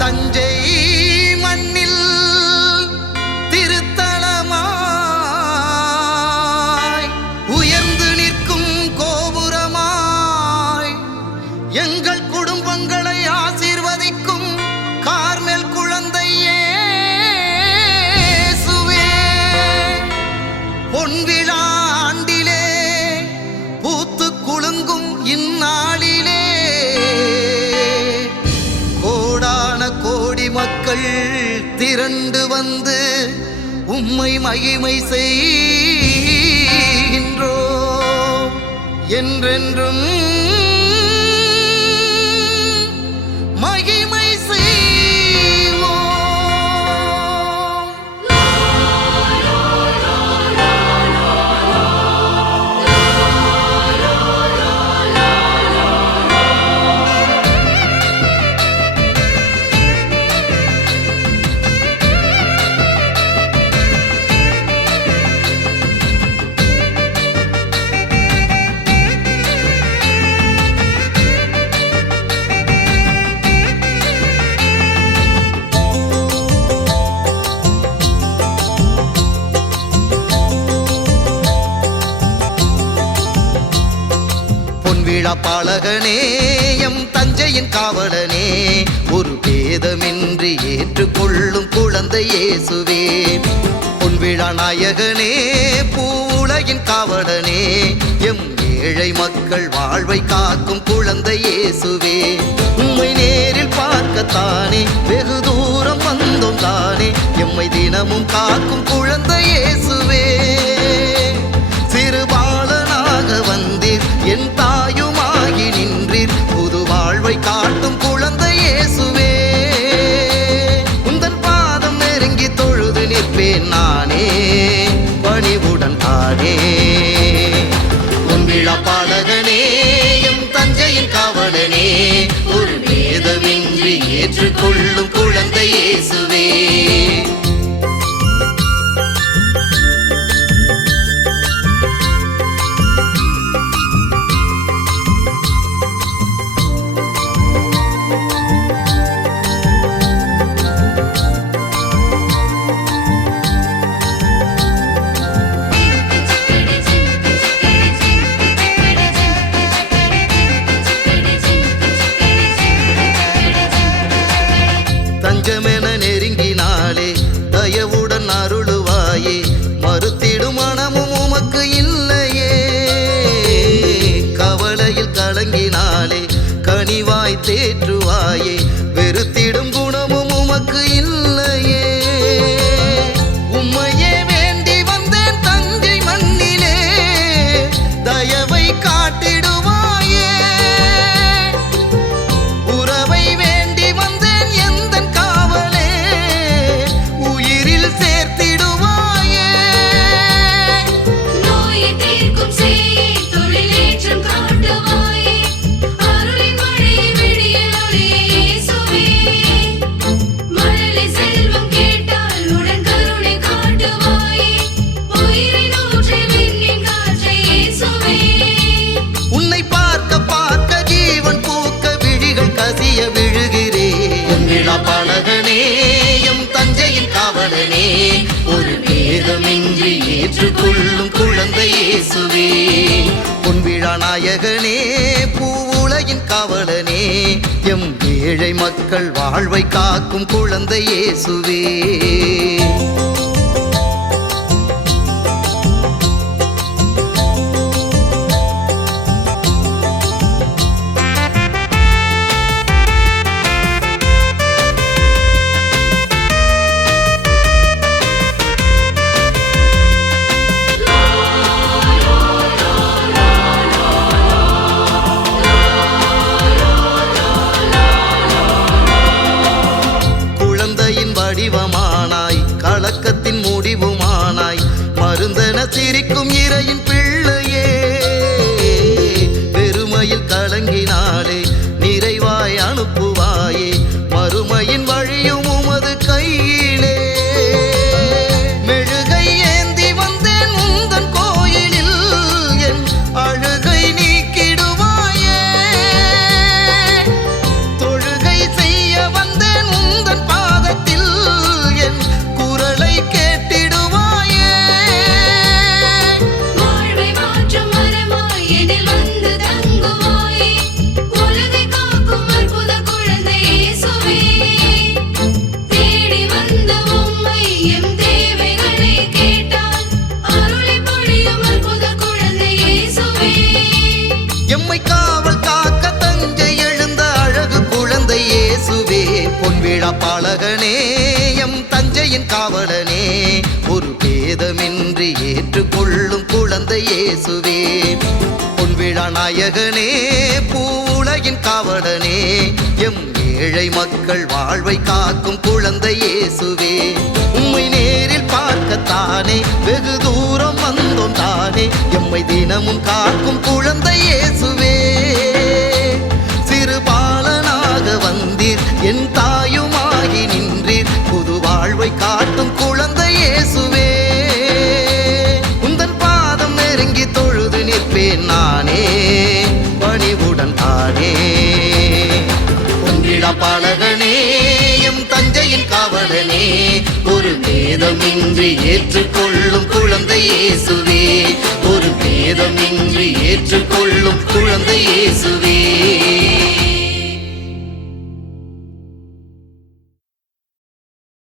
தஞ்சை மண்ணில் திருத்தலமாய் உயர்ந்து நிற்கும் கோபுரமாய் எங்கள் திரண்டு வந்து உம்மை மகிமை செய்கின்றோம். என்றென்றும் விழா பாலகனே எம் தஞ்சையின் காவலனே ஒரு பேதமின்றி ஏற்றுக்கொள்ளும் குழந்தை இயேசுவே. பொன்விழா நாயகனே பூவுலகின் காவலனே எம் ஏழை மக்கள் வாழ்வை காக்கும் குழந்தை இயேசுவே. உம்மை நேரில் பார்க்கத்தானே வெகு தூரம் வந்தோம் தானே எம்மை தினமும் காக்கும் குழந்தை ஏற்றுக்கொள்ளும் குழந்தை இயேசுவே. நெஞ்சம் ஏழை மக்கள் வாழ்வை காக்கும் குழந்தை இயேசுவே. பொன்விழா பாலகனே எம் தஞ்சையின் காவலனே. ஒரு பேதமின்றி ஏற்றுக்கொள்ளும் குழந்தை இயேசுவே. பொன்விழா நாயகனே பூவுலகின் காவலனே. எம் ஏழை மக்கள் வாழ்வை காக்கும் குழந்தை இயேசுவே. உம்மை நேரில் பார்க்கத்தானே வெகு தூரம் வந்தோம் தானே. எம்மை தினமும் காக்கும் குழந்தை இயேசுவே. நிற்பேன் பணிவுடன் தானே பாலகனே எம் தஞ்சையின் காவலனே ஒரு பேதமின்றி ஏற்றுக்கொள்ளும் குழந்தை இயேசுவே. ஒரு பேதமின்றி ஏற்றுக்கொள்ளும் குழந்தை இயேசுவே.